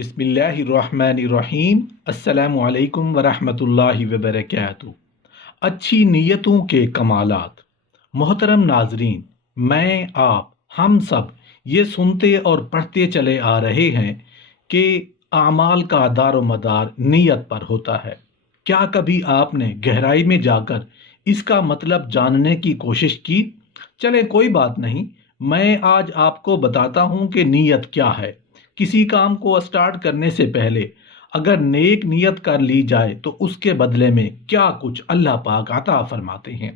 बिस्मिल्लाहिर्रहमानिर्रहीम। अस्सलामु अलैकुम वरहमतुल्लाहि वबरकातुहू। अच्छी नीयतों के कमालात। मोहतरम नाजरीन, मैं आप हम सब ये सुनते और पढ़ते चले आ रहे हैं कि आमाल का दारो मदार नीयत पर होता है। क्या कभी आपने गहराई में जाकर इसका मतलब जानने की कोशिश की? चले कोई बात नहीं, मैं आज आपको बताता हूँ कि नीयत क्या है। किसी काम को स्टार्ट करने से पहले अगर नेक नियत कर ली जाए तो उसके बदले में क्या कुछ अल्लाह पाक अता फरमाते हैं।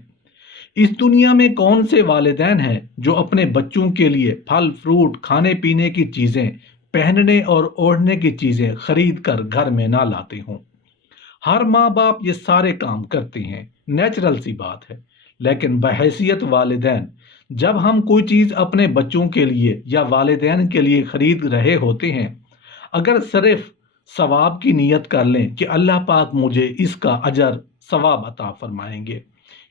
इस दुनिया में कौन से वालिदैन हैं जो अपने बच्चों के लिए फल फ्रूट, खाने पीने की चीज़ें, पहनने और ओढ़ने की चीज़ें खरीद कर घर में ना लाते हों। हर माँ बाप ये सारे काम करते हैं, नेचुरल सी बात है। लेकिन बहैसियत वालिदैन, जब हम कोई चीज़ अपने बच्चों के लिए या वालिदैन के लिए खरीद रहे होते हैं, अगर सिर्फ सवाब की नीयत कर लें कि अल्लाह पाक मुझे इसका अजर सवाब अता फरमाएंगे,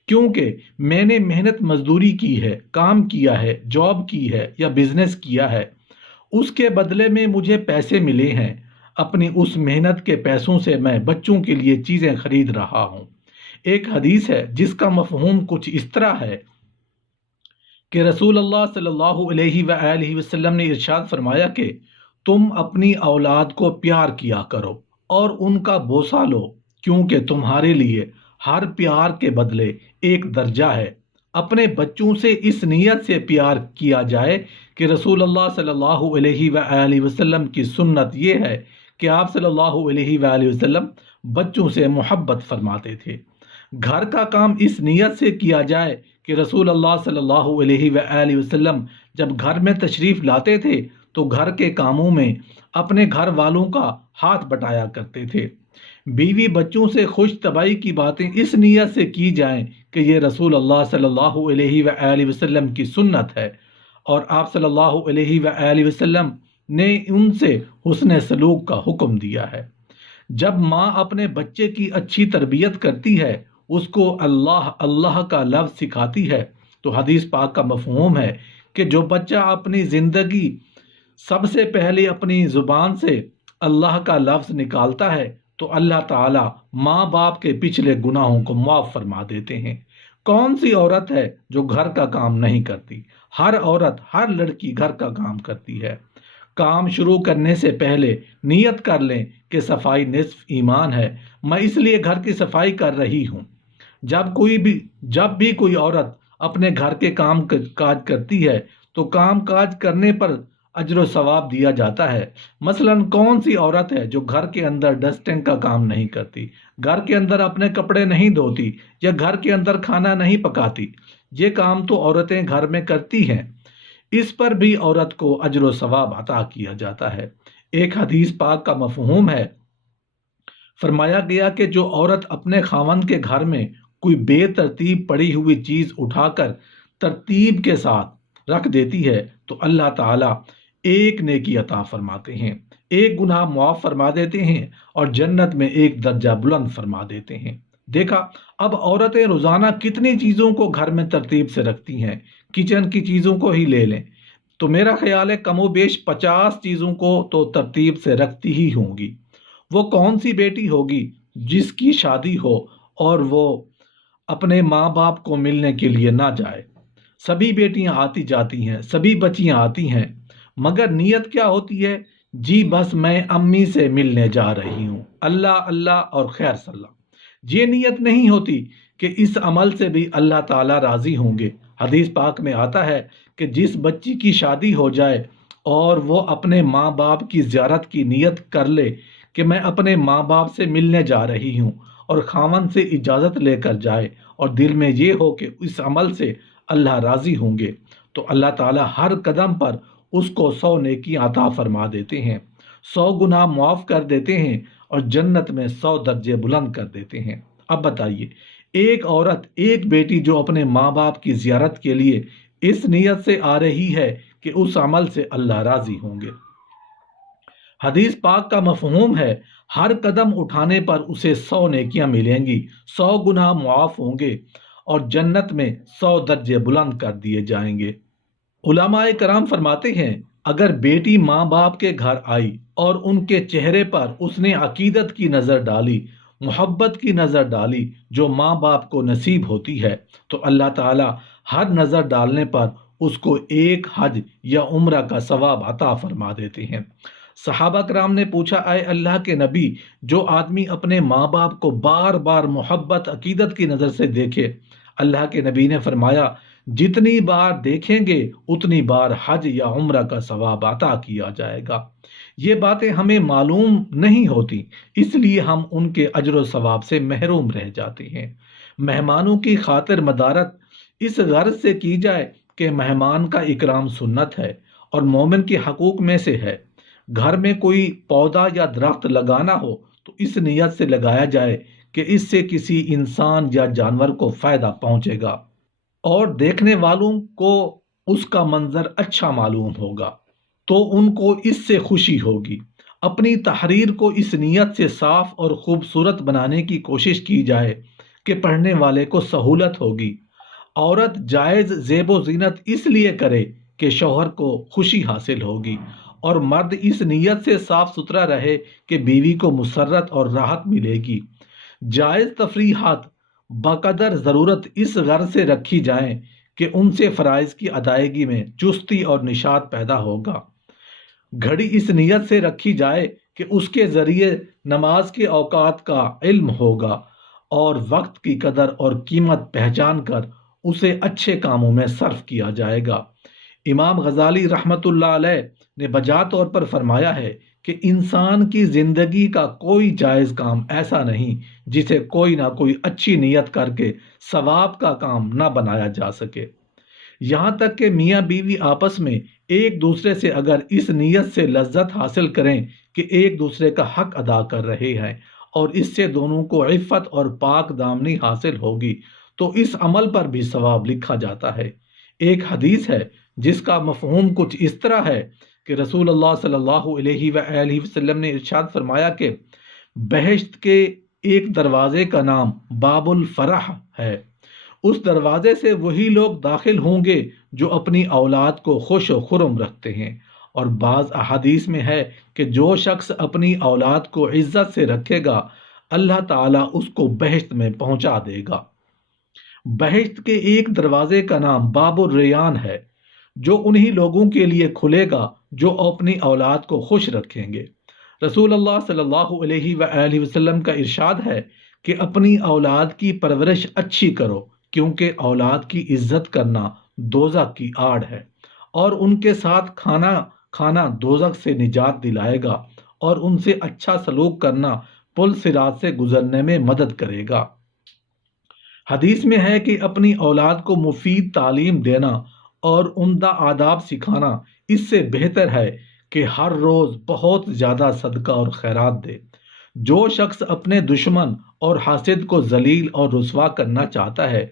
क्योंकि मैंने मेहनत मजदूरी की है, काम किया है, जॉब की है या बिजनेस किया है, उसके बदले में मुझे पैसे मिले हैं, अपनी उस मेहनत के पैसों से मैं बच्चों के लिए चीज़ें खरीद रहा हूँ। एक हदीस है जिसका मफहूम कुछ इस तरह है कि रसूल अल्लाह सल्लल्लाहु अलैहि वसल्लम ने इरशाद फरमाया कि तुम अपनी औलाद को प्यार किया करो और उनका बोसा लो, क्योंकि तुम्हारे लिए हर प्यार के बदले एक दर्जा है। अपने बच्चों से इस नीयत से प्यार किया जाए कि रसूल अल्लाह सल्लल्लाहु अलैहि वसल्लम की सुन्नत ये है कि आप सल्लल्लाहु अलैहि वसल्लम बच्चों से मोहब्बत फरमाते थे। घर का काम इस नीयत से किया जाए कि रसूल अल्लाह सल्लल्लाहु अलैहि वसल्लम जब घर में तशरीफ़ लाते थे तो घर के कामों में अपने घर वालों का हाथ बटाया करते थे। बीवी बच्चों से खुश तबाई की बातें इस नीयत से की जाएं कि ये रसूल अल्लाह सल्लल्लाहु अलैहि वसल्लम की सुन्नत है और आप सल्लल्लाहु अलैहि वसल्लम ने उनसे हुस्न सलूक का हुक्म दिया है। जब माँ अपने बच्चे की अच्छी तरबियत करती है, उसको अल्लाह अल्लाह का लफ्ज़ सिखाती है, तो हदीस पाक का मफहूम है कि जो बच्चा अपनी ज़िंदगी सबसे पहले अपनी ज़ुबान से अल्लाह का लफ्ज़ निकालता है तो अल्लाह ताला माँ बाप के पिछले गुनाहों को माफ़ फरमा देते हैं। कौन सी औरत है जो घर का काम नहीं करती? हर औरत, हर लड़की घर का काम करती है। काम शुरू करने से पहले नियत कर लें कि सफाई निस्फ ईमान है, मैं इसलिए घर की सफाई कर रही हूँ। जब भी कोई औरत अपने घर के काज करती है तो काम काज करने पर अजर व सवाब दिया जाता है। मसलन कौन सी औरत है जो घर के अंदर डस्टिंग का काम नहीं करती, घर के अंदर अपने कपड़े नहीं धोती या घर के अंदर खाना नहीं पकाती? ये काम तो औरतें घर में करती हैं, इस पर भी औरत को अजर व सवाब अता किया जाता है। एक हदीस पाक का मफहूम है, फरमाया गया कि जो औरत अपने खावंद के घर में कोई बेतरतीब पड़ी हुई चीज़ उठाकर तरतीब के साथ रख देती है तो अल्लाह ताला एक नेकी अता फरमाते हैं, एक गुनाह मुआफ़ फरमा देते हैं और जन्नत में एक दर्जा बुलंद फरमा देते हैं। देखा, अब औरतें रोज़ाना कितनी चीज़ों को घर में तरतीब से रखती हैं। किचन की चीज़ों को ही ले लें तो मेरा ख्याल है कमोबेश 50 चीज़ों को तो तरतीब से रखती ही होंगी। वो कौन सी बेटी होगी जिसकी शादी हो और वो अपने माँ बाप को मिलने के लिए ना जाए? सभी बेटियां आती जाती हैं, सभी बच्चियां आती हैं, मगर नीयत क्या होती है? जी बस मैं अम्मी से मिलने जा रही हूँ, अल्लाह अल्लाह और खैर सल्ला। ये नीयत नहीं होती कि इस अमल से भी अल्लाह ताला राज़ी होंगे। हदीस पाक में आता है कि जिस बच्ची की शादी हो जाए और वो अपने माँ बाप की ज़ियारत की नीयत कर ले कि मैं अपने माँ बाप से मिलने जा रही हूँ और खामन से इजाज़त लेकर जाए और दिल में ये हो कि इस अमल से अल्लाह राज़ी होंगे, तो अल्लाह ताला हर कदम पर उसको 100 नेकी अता फरमा देते हैं, 100 गुनाह मुआफ़ कर देते हैं और जन्नत में 100 दर्जे बुलंद कर देते हैं। अब बताइए, एक औरत, एक बेटी जो अपने माँ बाप की ज़ियारत के लिए इस नीयत से आ रही है कि उस अमल से अल्लाह राज़ी होंगे। हदीस पाक का मफहूम है, हर कदम उठाने पर उसे 100 नेकियां मिलेंगी, 100 गुनाह मुआफ़ होंगे और जन्नत में 100 दर्जे बुलंद कर दिए जाएंगे। उलमाए कराम फरमाते हैं اگر بیٹی ماں باپ کے گھر آئی اور ان کے چہرے پر اس نے عقیدت کی نظر ڈالی، محبت کی نظر ڈالی جو ماں باپ کو نصیب ہوتی ہے، تو اللہ تعالی ہر نظر ڈالنے پر اس کو ایک حج یا عمرہ کا ثواب عطا فرما دیتے ہیں۔ صحابہ کرام نے پوچھا، اے اللہ کے نبی، جو آدمی اپنے ماں باپ کو بار بار محبت عقیدت کی نظر سے دیکھے، اللہ کے نبی نے فرمایا جتنی بار دیکھیں گے اتنی بار حج یا عمرہ کا ثواب عطا کیا جائے گا۔ یہ باتیں ہمیں معلوم نہیں ہوتی، اس لیے ہم ان کے اجر و ثواب سے محروم رہ جاتے ہیں۔ مہمانوں کی خاطر مدارت اس غرض سے کی جائے کہ مہمان کا اکرام سنت ہے اور مومن کے حقوق میں سے ہے۔ گھر میں کوئی پودا یا درخت لگانا ہو تو اس نیت سے لگایا جائے کہ اس سے کسی انسان یا جانور کو فائدہ پہنچے گا اور دیکھنے والوں کو اس کا منظر اچھا معلوم ہوگا تو ان کو اس سے خوشی ہوگی۔ اپنی تحریر کو اس نیت سے صاف اور خوبصورت بنانے کی کوشش کی جائے کہ پڑھنے والے کو سہولت ہوگی۔ عورت جائز زیب و زینت اس لیے کرے کہ شوہر کو خوشی حاصل ہوگی، اور مرد اس نیت سے صاف ستھرا رہے کہ بیوی کو مسرت اور راحت ملے گی۔ جائز تفریحات بقدر ضرورت اس غرض سے رکھی جائیں کہ ان سے فرائض کی ادائیگی میں چستی اور نشاط پیدا ہوگا۔ گھڑی اس نیت سے رکھی جائے کہ اس کے ذریعے نماز کے اوقات کا علم ہوگا اور وقت کی قدر اور قیمت پہچان کر اسے اچھے کاموں میں صرف کیا جائے گا۔ امام غزالی رحمۃ اللہ علیہ نے بجا طور پر فرمایا ہے کہ انسان کی زندگی کا کوئی جائز کام ایسا نہیں جسے کوئی نہ کوئی اچھی نیت کر کے ثواب کا کام نہ بنایا جا سکے۔ یہاں تک کہ میاں بیوی آپس میں ایک دوسرے سے اگر اس نیت سے لذت حاصل کریں کہ ایک دوسرے کا حق ادا کر رہے ہیں اور اس سے دونوں کو عفت اور پاک دامنی حاصل ہوگی، تو اس عمل پر بھی ثواب لکھا جاتا ہے۔ ایک حدیث ہے جس کا مفہوم کچھ اس طرح ہے کہ رسول اللہ صلی اللہ علیہ وآلہ وسلم نے ارشاد فرمایا کہ بہشت کے ایک دروازے کا نام باب الفرح ہے، اس دروازے سے وہی لوگ داخل ہوں گے جو اپنی اولاد کو خوش و خرم رکھتے ہیں، اور بعض احادیث میں ہے کہ جو شخص اپنی اولاد کو عزت سے رکھے گا اللہ تعالیٰ اس کو بہشت میں پہنچا دے گا۔ بہشت کے ایک دروازے کا نام باب الریان ہے، جو انہی لوگوں کے لیے کھلے گا جو اپنی اولاد کو خوش رکھیں گے۔ رسول اللہ صلی اللہ علیہ وآلہ وسلم کا ارشاد ہے کہ اپنی اولاد کی پرورش اچھی کرو، کیونکہ اولاد کی عزت کرنا دوزخ کی آڑ ہے، اور ان کے ساتھ کھانا دوزخ سے نجات دلائے گا، اور ان سے اچھا سلوک کرنا پل صراط سے گزرنے میں مدد کرے گا۔ حدیث میں ہے کہ اپنی اولاد کو مفید تعلیم دینا اور عمدہ آداب سکھانا اس سے بہتر ہے کہ ہر روز بہت زیادہ صدقہ اور خیرات دے۔ جو شخص اپنے دشمن اور حاسد کو ذلیل اور رسوا کرنا چاہتا ہے،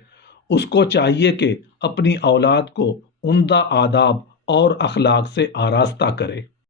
اس کو چاہیے کہ اپنی اولاد کو عمدہ آداب اور اخلاق سے آراستہ کرے۔